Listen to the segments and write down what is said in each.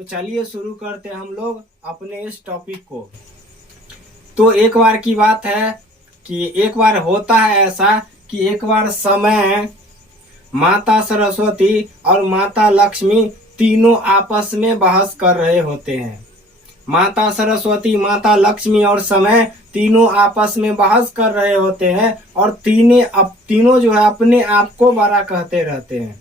तो चलिए शुरू करते हैं हम लोग अपने इस टॉपिक को। तो एक बार की बात है कि एक बार होता है ऐसा कि एक बार समय माता सरस्वती और माता लक्ष्मी तीनों आपस में बहस कर रहे होते हैं। माता सरस्वती, माता लक्ष्मी और समय तीनों आपस में बहस कर रहे होते हैं और तीनों जो है अपने आप को बड़ा कहते रहते हैं।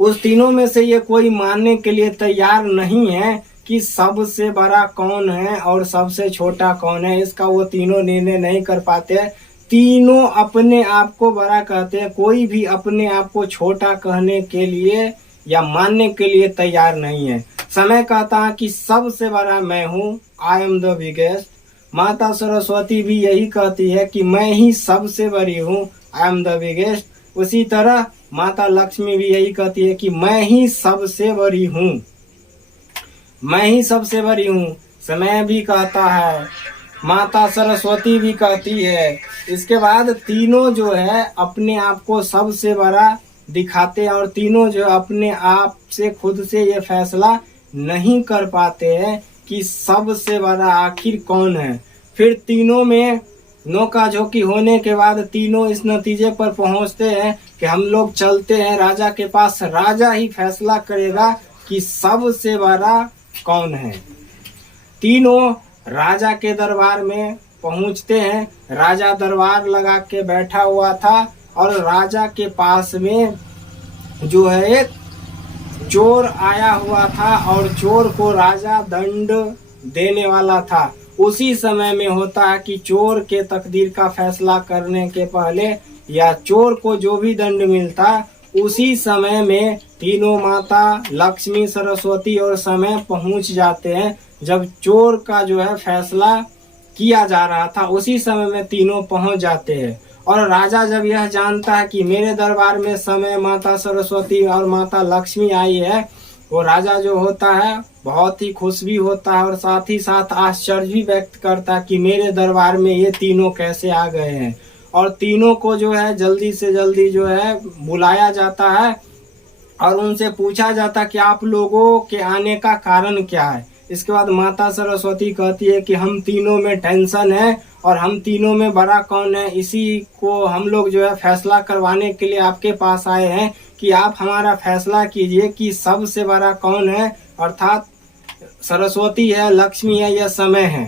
उस तीनों में से ये कोई मानने के लिए तैयार नहीं है कि सबसे बड़ा कौन है और सबसे छोटा कौन है। इसका वो तीनों निर्णय नहीं कर पाते। तीनों अपने आप को बड़ा कहते हैं। कोई भी अपने आप को छोटा कहने के लिए या मानने के लिए तैयार नहीं है। समय कहता है कि सबसे बड़ा मैं हूँ, आई एम द बिगेस्ट। माता सरस्वती भी यही कहती है कि मैं ही सबसे बड़ी हूँ, आई एम द बिगेस्ट। उसी तरह माता लक्ष्मी भी यही कहती है कि मैं ही सबसे बड़ी हूँ, मैं ही सबसे बड़ी हूँ। समय भी कहता है, माता सरस्वती भी कहती है। इसके बाद तीनों जो है अपने आप को सबसे बड़ा दिखाते हैं और तीनों जो अपने आप से खुद से ये फैसला नहीं कर पाते हैं कि सबसे बड़ा आखिर कौन है। फिर तीनों में नोका-झोंकी होने के बाद तीनों इस नतीजे पर पहुंचते हैं कि हम लोग चलते हैं राजा के पास। राजा ही फैसला करेगा कि सबसे बड़ा कौन है। तीनों राजा के दरबार में पहुंचते हैं। राजा दरबार लगा के बैठा हुआ था और राजा के पास में जो है एक चोर आया हुआ था और चोर को राजा दंड देने वाला था। उसी समय में होता है कि चोर के तकदीर का फैसला करने के पहले या चोर को जो भी दंड मिलता उसी समय में तीनों माता लक्ष्मी, सरस्वती और समय पहुंच जाते हैं। जब चोर का जो है फैसला किया जा रहा था उसी समय में तीनों पहुंच जाते हैं। और राजा जब यह जानता है कि मेरे दरबार में समय, माता सरस्वती और माता लक्ष्मी आई है, वो राजा जो होता है बहुत ही खुश भी होता है और साथ ही साथ आश्चर्य भी व्यक्त करता है कि मेरे दरबार में ये तीनों कैसे आ गए हैं। और तीनों को जो है जल्दी से जल्दी जो है बुलाया जाता है और उनसे पूछा जाता कि आप लोगों के आने का कारण क्या है। इसके बाद माता सरस्वती कहती है कि हम तीनों में टेंशन है और हम तीनों में बड़ा कौन है, इसी को हम लोग जो है फैसला करवाने के लिए आपके पास आए हैं कि आप हमारा फैसला कीजिए कि सबसे बड़ा कौन है, अर्थात सरस्वती है, लक्ष्मी है या समय है।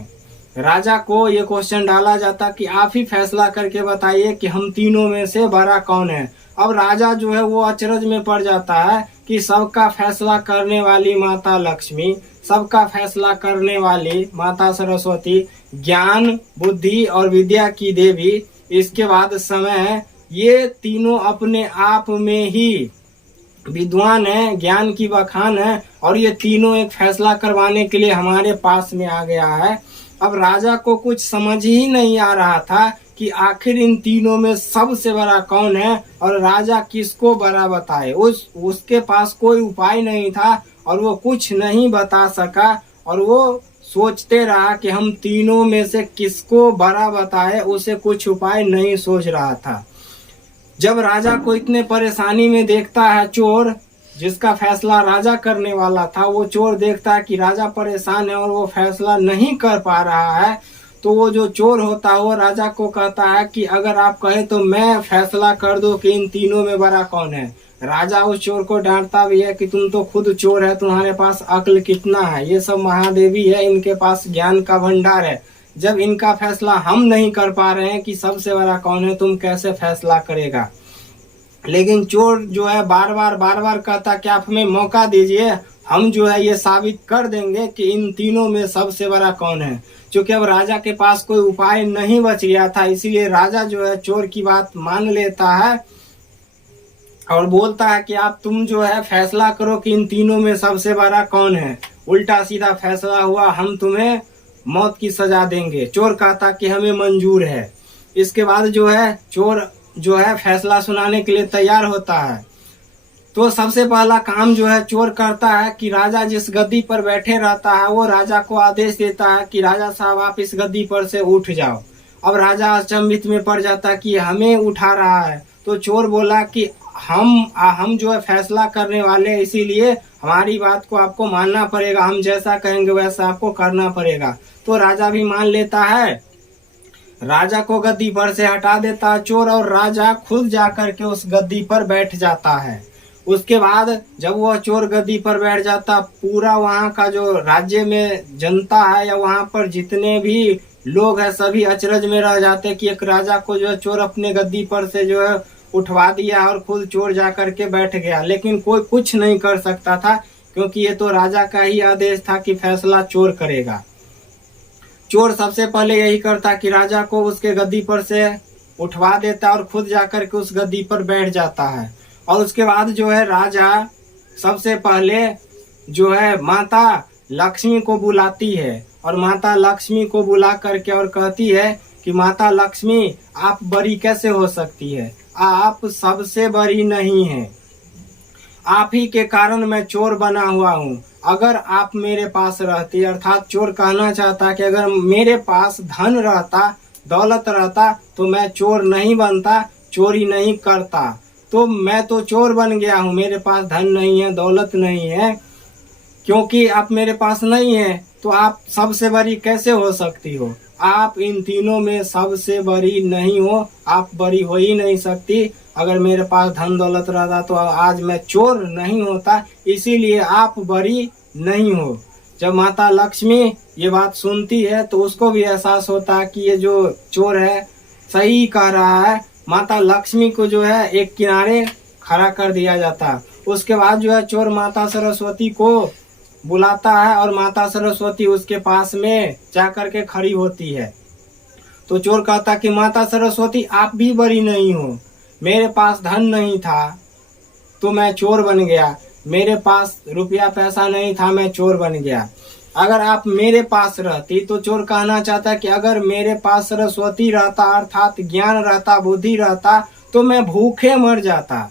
राजा को ये क्वेश्चन डाला जाता कि आप ही फैसला करके बताइए कि हम तीनों में से बड़ा कौन है। अब राजा जो है वो अचरज में पड़ जाता है कि सबका फैसला करने वाली माता लक्ष्मी, सबका फैसला करने वाली माता सरस्वती, ज्ञान, बुद्धि और विद्या की देवी, इसके बाद समय है, ये तीनों अपने आप में ही विद्वान है, ज्ञान की बखान है और ये तीनों एक फैसला करवाने के लिए हमारे पास में आ गया है। अब राजा को कुछ समझ ही नहीं आ रहा था कि आखिर इन तीनों में सबसे बड़ा कौन है और राजा किसको बड़ा बताए। उसके पास कोई उपाय नहीं था और वो कुछ नहीं बता सका और वो सोचते रहा कि हम तीनों में से किसको बड़ा बताए, उसे कुछ उपाय नहीं सोच रहा था। जब राजा को इतने परेशानी में देखता है चोर, जिसका फैसला राजा करने वाला था, वो चोर देखता है कि राजा परेशान है और वो फैसला नहीं कर पा रहा है, तो वो जो चोर होता है वो राजा को कहता है कि अगर आप कहे तो मैं फैसला कर दूं कि इन तीनों में बड़ा कौन है। राजा उस चोर को डांटता भी है कि तुम तो खुद चोर है, तुम्हारे पास अक्ल कितना है, ये सब महादेवी है, इनके पास ज्ञान का भंडार है। जब इनका फैसला हम नहीं कर पा रहे हैं कि सबसे बड़ा कौन है, तुम कैसे फैसला करेगा। लेकिन चोर जो है बार बार कहता कि आप हमें मौका दीजिए, हम जो है ये साबित कर देंगे कि इन तीनों में सबसे बड़ा कौन है। क्योंकि अब राजा के पास कोई उपाय नहीं बच गया था, इसीलिए राजा जो है चोर की बात मान लेता है और बोलता है कि आप तुम जो है फैसला करो कि इन तीनों में सबसे बड़ा कौन है। उल्टा सीधा फैसला हुआ, हम तुम्हें मौत की सजा देंगे। चोर कहता कि हमें मंजूर है। इसके बाद जो है चोर जो है फैसला सुनाने के लिए तैयार होता है। तो सबसे पहला काम जो है चोर करता है कि राजा जिस गद्दी पर बैठे रहता है वो राजा को आदेश देता है कि राजा साहब आप इस गद्दी पर से उठ जाओ। अब राजा अचंभित में पड़ जाता है कि हमें उठा रहा है। तो चोर बोला कि हम जो है फैसला करने वाले हैं, इसीलिए हमारी बात को आपको मानना पड़ेगा। हम जैसा कहेंगे वैसा आपको करना पड़ेगा। तो राजा भी मान लेता है, राजा को गद्दी पर से हटा देता है चोर, और राजा खुद जाकर के उस गद्दी पर बैठ जाता है। उसके बाद जब वह चोर गद्दी पर बैठ जाता, पूरा वहाँ का जो राज्य में जनता है या वहाँ पर जितने भी लोग हैं सभी अचरज में रह जाते कि एक राजा को जो है चोर अपने गद्दी पर से जो है उठवा दिया और खुद चोर जाकर के बैठ गया। लेकिन कोई कुछ नहीं कर सकता था, क्योंकि ये तो राजा का ही आदेश था कि फैसला चोर करेगा। चोर सबसे पहले यही करता कि राजा को उसके गद्दी पर से उठवा देता और खुद जाकर के उस गद्दी पर बैठ जाता है। और उसके बाद जो है राजा सबसे पहले जो है माता लक्ष्मी को बुलाती है, और माता लक्ष्मी को बुला करके और कहती है कि माता लक्ष्मी, आप बड़ी कैसे हो सकती है? आप सबसे बड़ी नहीं है, आप ही के कारण मैं चोर बना हुआ हूँ। अगर आप मेरे पास रहती, अर्थात चोर कहना चाहता कि अगर मेरे पास धन रहता, दौलत रहता, तो मैं चोर नहीं बनता, चोरी नहीं करता। तो मैं तो चोर बन गया हूँ, मेरे पास धन नहीं है, दौलत नहीं है, क्योंकि आप मेरे पास नहीं है तो आप सबसे बड़ी कैसे हो सकती हो? आप इन तीनों में सबसे बड़ी नहीं हो, आप बड़ी हो ही नहीं सकती। अगर मेरे पास धन दौलत रहता तो आज मैं चोर नहीं होता, इसीलिए आप बड़ी नहीं हो। जब माता लक्ष्मी ये बात सुनती है तो उसको भी एहसास होता है कि ये जो चोर है सही कह रहा है। माता लक्ष्मी को जो है एक किनारे खड़ा कर दिया जाता। उसके बाद जो है चोर माता सरस्वती को बुलाता है, और माता सरस्वती उसके पास में जाकर के खड़ी होती है। तो चोर कहता कि माता सरस्वती, आप भी बड़ी नहीं हो, मेरे पास धन नहीं था तो मैं चोर बन गया, मेरे पास रुपया पैसा नहीं था, मैं चोर बन गया। अगर आप मेरे पास रहती, तो चोर कहना चाहता कि अगर मेरे पास सरस्वती रहता, अर्थात ज्ञान रहता, बुद्धि रहता, तो मैं भूखे मर जाता,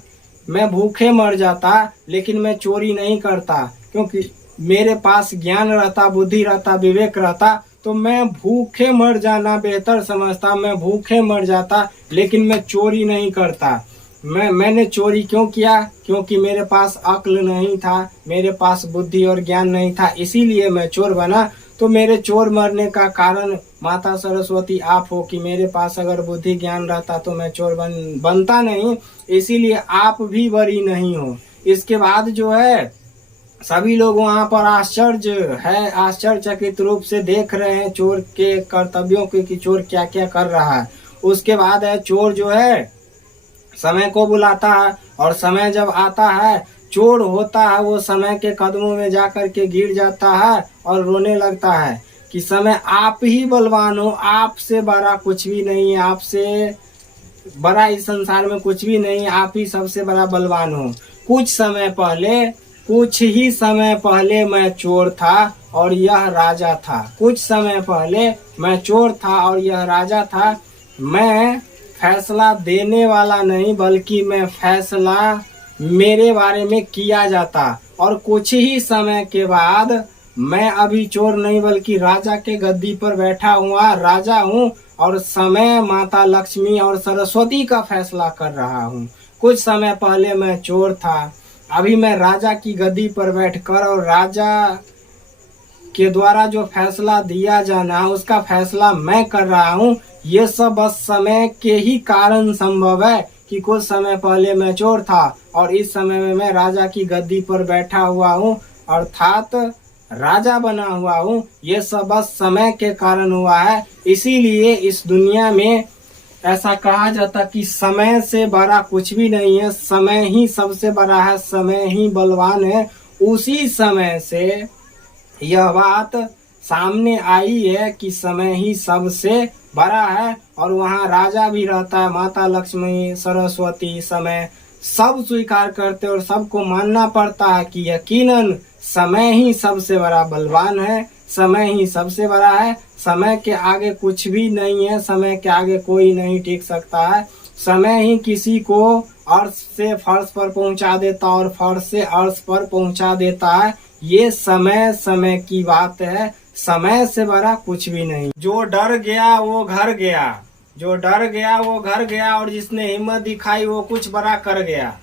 मैं भूखे मर जाता, लेकिन मैं चोरी नहीं करता, क्योंकि मेरे पास ज्ञान रहता, बुद्धि रहता, विवेक रहता, तो मैं भूखे मर जाना बेहतर समझता, मैं भूखे मर जाता, लेकिन मैं चोरी नहीं करता। मैंने चोरी क्यों किया? क्योंकि मेरे पास अक्ल नहीं था, मेरे पास बुद्धि और ज्ञान नहीं था, इसीलिए मैं चोर बना। तो मेरे चोर मरने का कारण माता सरस्वती आप हो कि मेरे पास अगर बुद्धि ज्ञान रहता तो मैं चोर बनता नहीं, इसीलिए आप भी बड़ी नहीं हो। इसके बाद जो है सभी लोग वहाँ पर आश्चर्यचकित रूप से देख रहे हैं चोर के कर्तव्यों को कि चोर क्या क्या कर रहा है। उसके बाद है चोर जो है समय को बुलाता है, और समय जब आता है चोर होता है वो समय के कदमों में जाकर के गिर जाता है और रोने लगता है कि समय आप ही बलवान हो, आपसे बड़ा कुछ भी नहीं है, आपसे बड़ा इस संसार में कुछ भी नहीं है, आप ही सबसे बड़ा बलवान हो। कुछ ही समय पहले मैं चोर था और यह राजा था। कुछ समय पहले मैं चोर था और यह राजा था। मैं फैसला देने वाला नहीं, बल्कि मैं फैसला मेरे बारे में किया जाता, और कुछ ही समय के बाद मैं अभी चोर नहीं बल्कि राजा के गद्दी पर बैठा हुआ राजा हूँ, और समय माता लक्ष्मी और सरस्वती का फैसला कर रहा हूँ। कुछ समय पहले मैं चोर था, अभी मैं राजा की गद्दी पर बैठकर और राजा के द्वारा जो फैसला दिया जाना उसका फैसला मैं कर रहा हूँ। ये सब बस समय के ही कारण संभव है कि कुछ समय पहले मैं चोर था और इस समय में मैं राजा की गद्दी पर बैठा हुआ हूँ, अर्थात राजा बना हुआ हूँ। ये सब बस समय के कारण हुआ है। इसीलिए इस दुनिया में ऐसा कहा जाता कि समय से बड़ा कुछ भी नहीं है, समय ही सबसे बड़ा है, समय ही बलवान है। उसी समय से यह बात सामने आई है कि समय ही सबसे बड़ा है, और वहाँ राजा भी रहता है, माता लक्ष्मी, सरस्वती, समय सब स्वीकार करते और सबको मानना पड़ता है कि यकीनन समय ही सबसे बड़ा बलवान है, समय ही सबसे बड़ा है। समय के आगे कुछ भी नहीं है, समय के आगे कोई नहीं टिक सकता है। समय ही किसी को अर्श से फर्श पर पहुंचा देता और फर्श से अर्श पर पहुंचा देता है। ये समय की बात है, समय से बड़ा कुछ भी नहीं। जो डर गया वो घर गया, जो डर गया वो घर गया, और जिसने हिम्मत दिखाई वो कुछ बड़ा कर गया।